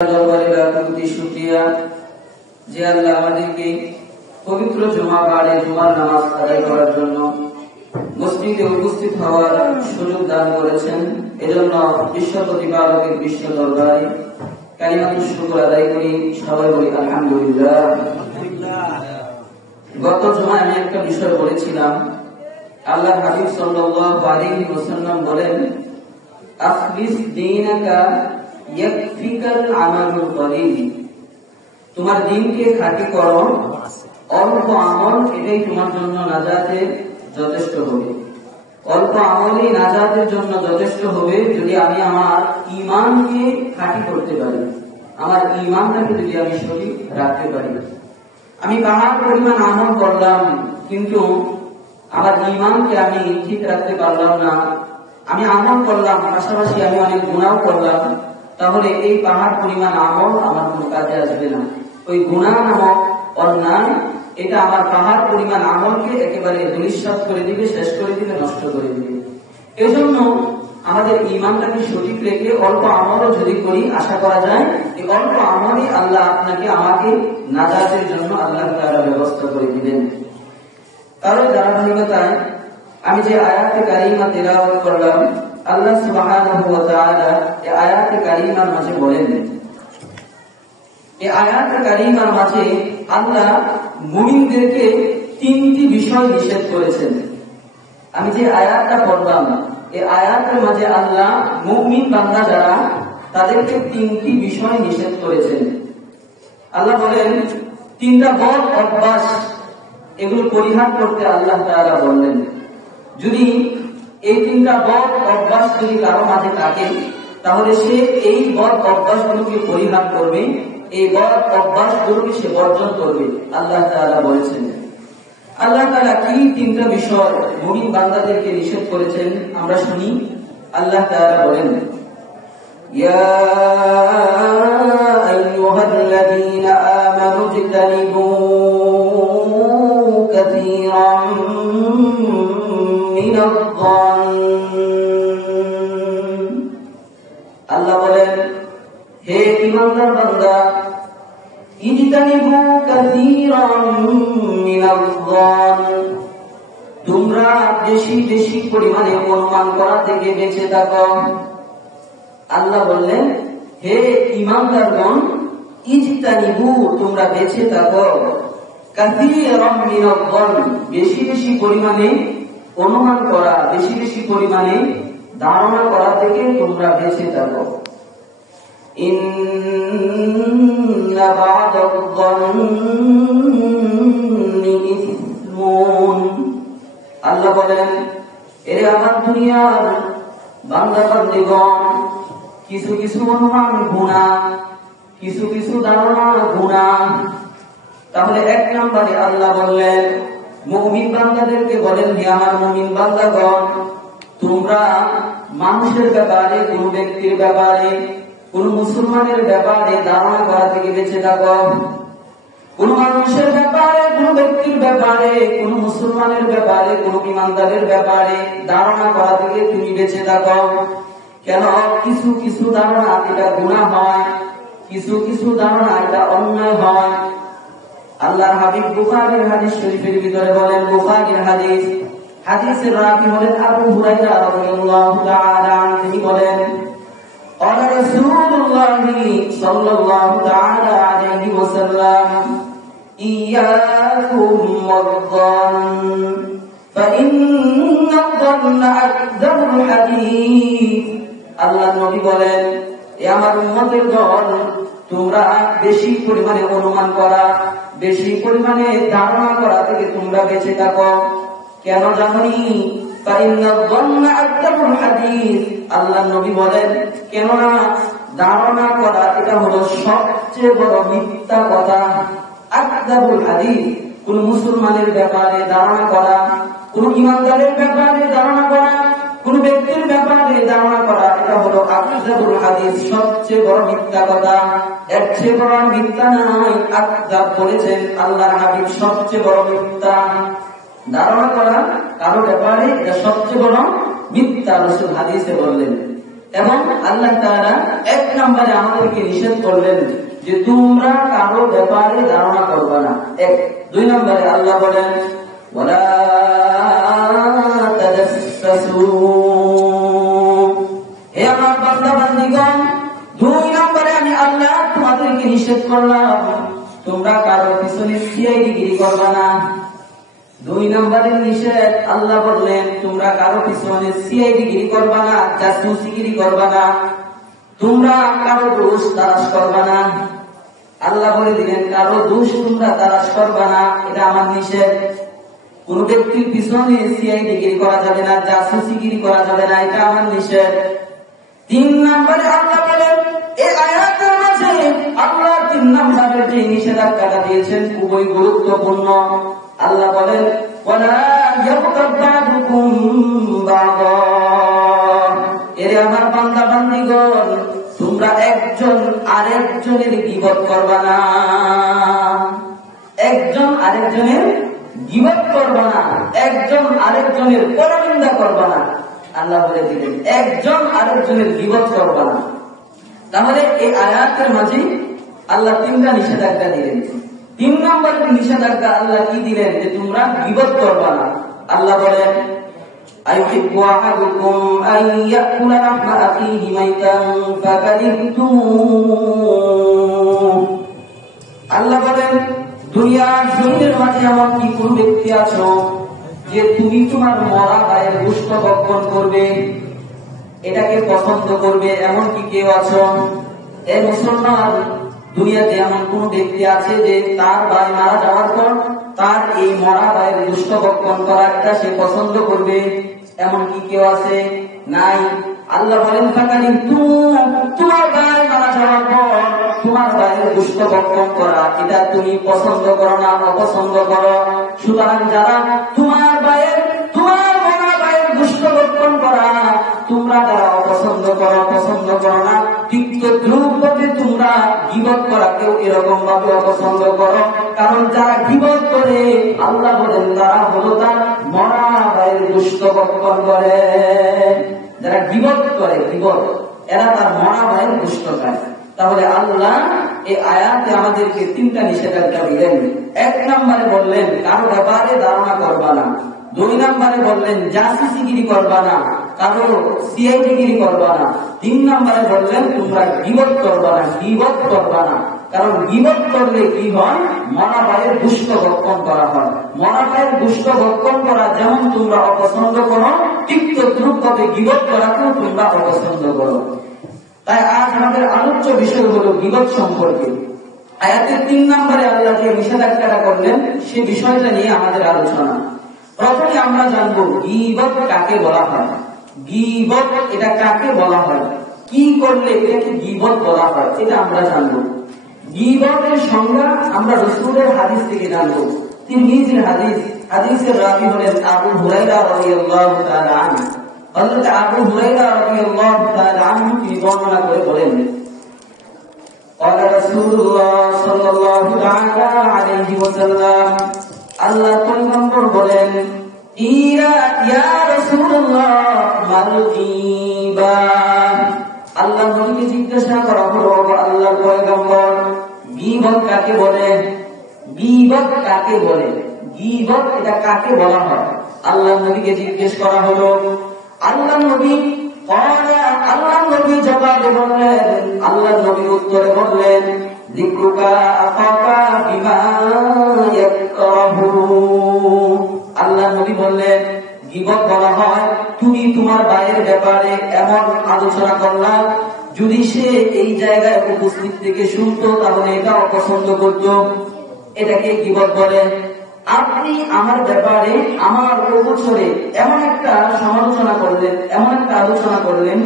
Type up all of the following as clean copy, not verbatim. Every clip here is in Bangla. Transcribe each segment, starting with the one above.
দরবারে লাখো শুকরিয়া যে আল্লাহ আমাদেরকে পবিত্র জুমাবারে জুমার নামাজ আদায় করার জন্য মসজিদে উপস্থিত হওয়ার সুযোগ দান করেছেন। এজন্য বিশ্ব প্রতিপালকের বিশ্ব দরবারে কালিমাতুশ শুকর আদায় করি, সবাই বলি আলহামদুলিল্লাহ। গত জুমায় আমি একটা বিষয় বলেছিলাম, আল্লাহর হাবিব সাল্লাল্লাহু আলাইহি ওয়াসাল্লাম বলেন, আখলিস দীনাকা ইয়াকফিকাল আমালুল কলিল। তোমার দ্বীনকে খাঁটি করো, অল্প আমল এটাই তোমার জন্য নাজাতে যথেষ্ট হবে। অল্প আমলই নাজাতের জন্য যথেষ্ট হবে যদি আমি আমার ঈমানকে খাঁটি করতে পারি, আমার ঈমানটাকে যদি আমি সঠিক রাখতে পারি। আমি পাহাড় পরিমাণ আমল করলাম কিন্তু আমার ঈমানকে আমি ঠিক রাখতে পারলাম না, আমি আমল করলাম পাশাপাশি আমি অনেক গুনাহ করলাম, তাহলে এই পাহাড় পরিমাণ আমল আমার কোনো কাজে আসবে না। ওই গুনাহ নামক অন্যায় এটা আমার পাহাড় পরিমাণ আমলকে একেবারে ধূলিসাৎ করে দিবে, শেষ করে দিবে, নষ্ট করে দিবে। এজন্য আমাদের ঈমানটাকে সঠিক রেখে অল্প আমলও যদি করি, আশা করা যায় এই অল্প আমলই আল্লাহ আপনাকে আমাকে নাজাতের জন্য আল্লাহ তাআলা ব্যবস্থা করে দিবেন। তার ধারাবাহিকতায় আমি যে আয়াতে কারিমা তিলাওয়াত করলাম, আল্লাহ সুবহানাহু ওয়া তাআলা এই আয়াতে কারিমার মাঝে বলেন, এই আয়াতে কারিমার মাঝে আল্লাহ মুমিনদেরকে তিনটি বিষয় নিষেধ করেছেন। আমি যে আয়াতটা পড়লাম এই আয়াতের মাঝে আল্লাহ মুমিন বান্দা যারা তাদেরকে তিনটি বিষয় নিষেধ করেছেন। আল্লাহ বলেন তিনটা বদ অভ্যাস এগুলো পরিহার করতে আল্লাহ তাআলা বললেন। যদি এই তিনটা বদ অভ্যাস যদি কারো মাঝে থাকে তাহলে সে এই বদ অভ্যাসগুলোকে পরিহার করবে, এই বদ অভ্যাসগুলোকে সে বর্জন করবে। আল্লাহ তাআলা বলেছেন, আল্লাহ তাআলা কি তিনটা বিষয় মুমিন বান্দাদেরকে নিষেধ করেছেন আমরা শুনি। আল্লাহ তাআলা বলেন, ইয়া আইয়ুহাল্লাযীনা আমানু ইজতানিবু কাসীরাম মিনায-যন্ন। আল্লাহ বলেন, হে ঈমানদার বান্দা, ইজতানিবু কাসীরাম মিনায-যন্ন, তোমরা বেশি বেশি পরিমাণে অনুমান করা থেকে বেঁচে থাকো। আল্লাহ বললেন, হে ঈমানদারগণ, ইজতানিবু, তোমরা বেঁচে থাকো, কাসীরাম মিনায-যন্ন, বেশি বেশি পরিমাণে অনুমান করা, বেশি বেশি পরিমাণে ধারণা করা থেকে তোমরা বেঁচে থাকো। ইন্না বা'দায-যন্নি ইসমুন। আল্লাহ বলেন, এরে আমার দুনিয়ার বান্দা বান্দীগণ, কিছু কিছু অনুমান গুনাহ, কিছু কিছু ধারণা গুনাহ। তাহলে এক নম্বরে আল্লাহ বললেন মুমিন বান্দাদেরকে বলেন, হে আমার মুমিন বান্দাগণ, তোমরা মানুষের ব্যাপারে, কোন ব্যক্তির ব্যাপারে, কোন মুসলমানের ব্যাপারে ধারণা করা থেকে বেঁচে থাকো। কোন মানুষের ব্যাপারে, কোন ব্যক্তির ব্যাপারে, কোন মুসলমানের ব্যাপারে, কোন ঈমানদারের ব্যাপারে ধারণা করা থেকে তুমি বেঁচে থাকো। কেন? কিছু কিছু ধারণা এটা গুনাহ হয়, কিছু কিছু ধারণা এটা অন্যায় হয়। আল্লাহর হাবিব বুখারীর হাদিস শরীফের ভিতরে বলেন, বুখারীর হাদিস, হাদিসের রাবী হলেন আবু হুরায়রা রাদিয়াল্লাহু তাআলা আনহু, তিনি বলেন, قال رسول الله صلى الله تعالى عليه وسلم إياكم والظن فإن الظن أكذب الحديث। আল্লাহর নবী বলেন, এ আমার উম্মতের দল, তোমরা বেশি পরিমাণে অনুমান করা, বেশি পরিমাণে ধারণা করা থেকে তোমরা বেঁচে থাকো। কেন জানি? আল্লাহ নবী বলেন, কেননা ধারণা করা এটা হলো সবচেয়ে বড় মিথ্যা কথা। আকযাবুল হাদিস, কোন মুসলমানের ব্যাপারে ধারণা করা, কোন ঈমানদারের ব্যাপারে ধারণা করা, কোন ব্যক্তির ব্যাপারে ধারণা করা, এটা হলো আকযাবুল হাদিস, সবচেয়ে বড় মিথ্যা কথা। এর চেয়ে বড় মিথ্যা নাই। আকযাব বলেছেন আল্লাহর হাবিব, সবচেয়ে বড় মিথ্যা। ধারণা করা কারো ব্যাপারে এটা সবচেয়ে বড় মিথ্যা, রাসূল হাদিসে বললেন। এবং আল্লাহ তাআলা এক নম্বরে আমাদেরকে নিষেধ করলেন যে তোমরা কারো ব্যাপারে ধারণা করবে না। এক। দুই নম্বরে আল্লাহ বলেন ওয়ালা তাজাসসু, হে আমার বান্দা বান্দীগণ, দুই নম্বরে আমি আল্লাহ তোমাদেরকে নিষেধ করলাম তোমরা কারো পিছনে সিআইডিগিরি করবে না। দুই নম্বরের নিষেধ আল্লাহ বললেন তোমরা কারো পিছনে সিআইডিগিরি করবে না, জাসুসিগিরি করবে না, তোমরা কারো দোষ তালাশ করবে না। আল্লাহ বলে দিলেন কারো দোষ তোমরা তালাশ করবে না, এটা আমার নিষেধ। কোন ব্যক্তির পিছনে সিআইডিগিরি করা যাবে না, জাসুসিগিরি করা যাবে না, এটা আমার নিষেধ। তিন নম্বরে আল্লাহ বলেন এই আয়াতের মাঝে আল্লাহ তিন নম্বরের যে নিষেধাজ্ঞাটা দিয়েছেন খুবই গুরুত্বপূর্ণ। আল্লাহ বলেন ওয়ালা ইয়াগতাব বা'দুকুম বা'দা, এরে আমার বান্দা বান্দীগণ তোমরা একজন আরেকজনের গীবত করবা না, একজন আরেকজনের গীবত করবা না, একজন আরেকজনের পরনিন্দা করবা না। আল্লাহ বলে দিলেন একজন আরেকজনের গীবত করবা না। তাহলে এই আয়াতের মাঝে আল্লাহ তিনটা নিষেধাজ্ঞা দিলেন। তিন নম্বরের নিষেধাজ্ঞা আল্লাহ কি দিলেন যে তোমরা গীবত করবা না। আল্লাহ বলেন আইয়ুহিব্বু আহাদুকুম আন ইয়াকুলা লাহমা আখিহি মাইতান ফাকারিহতুম। আল্লাহ বলেন দুনিয়ার জমিনের মাঝে এমন কি কোন ব্যক্তি আছো যে তুমি তোমার মরা ভাইয়ের গোশত ভক্ষণ করবে, এটাকে পছন্দ করবে, এমন কি কেউ আছো? এই মুসলমান দুনিয়াতে এমন কোন ব্যক্তি আছে যে তার ভাই মারা যাওয়ার পর তার এই মরা ভাইয়ের গোশত ভক্ষণ করা এটা সে পছন্দ করবে? এমন কি কেউ আছে? নাই। আল্লাহ বলেন তোমার ভাই মারা যাওয়ার পর তোমার ভাইয়ের গোশত ভক্ষণ করা এটা তুমি পছন্দ করো না, অপছন্দ করো। সুতরাং যারা তোমার মরা ভাইয়ের গোশত ভক্ষণ করা তোমরা যারা অপছন্দ করো, পছন্দ করো না, ঠিক তদ্রূপভাবে তোমরা গীবত করাকেও এরকম ভাবে অপছন্দ করো। কারণ যারা গীবত করে আল্লাহ বলেন তারা হলো তার মরা ভাইয়ের গোশত ভক্ষণ করে। যারা গীবত করে, গীবত এরা তার মরা ভাইয়ের গোশত খায়। তাহলে আল্লাহ এই আয়াতে আমাদেরকে তিনটা নিষেধাজ্ঞা দিলেন। এক নম্বরে বললেন কারো ব্যাপারে ধারণা করবা না। দুই নম্বরে বললেন জাসুসিগিরি করবা না, কারো সিআইডিগিরি করবা না। তিন নম্বরে বললেন তোমরা গীবত করবা না, গীবত করবা না। কারণ গীবত করলে কি হয়? মরা ভাইয়ের গোশত ভক্ষণ করা হয়। মরা ভাইয়ের গোশত ভক্ষণ করা যেমন তোমরা অপছন্দ করো, ঠিক তদ্রূপভাবে গীবত করাকেও তোমরা অপছন্দ করো। তাই আজ আমাদের আলোচ্য বিষয় হলো গীবত সম্পর্কে। আয়াতের 3 নম্বরে আল্লাহ যে নিষেধাজ্ঞাটা করলেন সে বিষয়টা নিয়ে আমাদের আলোচনা। প্রথমে আমরা জানবো গীবত কাকে বলা হয়, গীবত এটা কাকে বলা হয়, কি করলে এটাকে গীবত বলা হয় এটা আমরা জানবো। গীবতের সংজ্ঞা আমরা রাসূলের হাদিস থেকে জানবো। তিরমিজির হাদিস, হাদিসের রাবী হলেন আবু হুরায়রা রাদিয়াল্লাহু তাআলা আনহু। হযরত আবু হুরায়রা রাদিয়াল্লাহু তাআলা আনহু তিনি বর্ণনা করে বলেন قال رسول الله صلى الله عليه وسلم, আল্লাহ পয়গম্বর বলেন ইয়া রাসূলুল্লাহ মাল গীবা। আল্লাহ নবীকে জিজ্ঞাসা করা হলো আল্লাহর পয়গম্বর গীবত কাকে বলে, গীবত কাকে বলে, গীবত এটা কাকে বলা হয়? আল্লাহ নবীকে জিজ্ঞেস করা হলো। আল্লাহ নবী জবাবে বললেন, আল্লাহ নবী উত্তরে বললেন যিকরুকা আখাকা বিমা ইয়াকরাহু। আল্লাহ নবী বললেন গীবত বলা হয় তুমি তোমার ভাইয়ের ব্যাপারে এমন আলোচনা করলা যদি সে এই জায়গায় উপস্থিত থেকে শুনতো তাহলে এটা অপছন্দ করতো, এটাকে গীবত বলে। আপনি আমার ব্যাপারে আমার অগোচরে এমন একটা সমালোচনা করলেন, এমন একটা আলোচনা করলেন,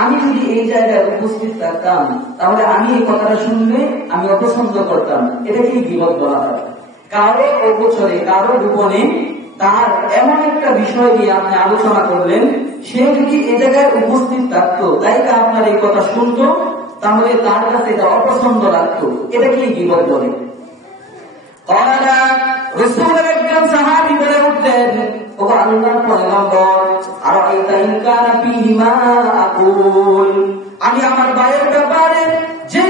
আমি যদি এই জায়গায় উপস্থিত থাকতাম তাহলে আমি এই কথাটা শুনলে আমি অপছন্দ করতাম, এটাকে গীবত বলা হয়। কারো অগোচরে কারো গোপনে তার এমন একটা বিষয় নিয়ে আপনি আলোচনা করলেন, সে যদি এই জায়গায় উপস্থিত থাকতো তাই আপনার এই কথা শুনতো তাহলে তার কাছে এটা অপছন্দ লাগতো, এটাকে গীবত বলে। রাসূলের একজন সাহাবী বলে উঠলেন ও আল্লাহর পয়গম্বর আরাইতা ইন কানা ফীহি মা আকুল, আমি আমার ভাইয়ের ব্যাপারে যে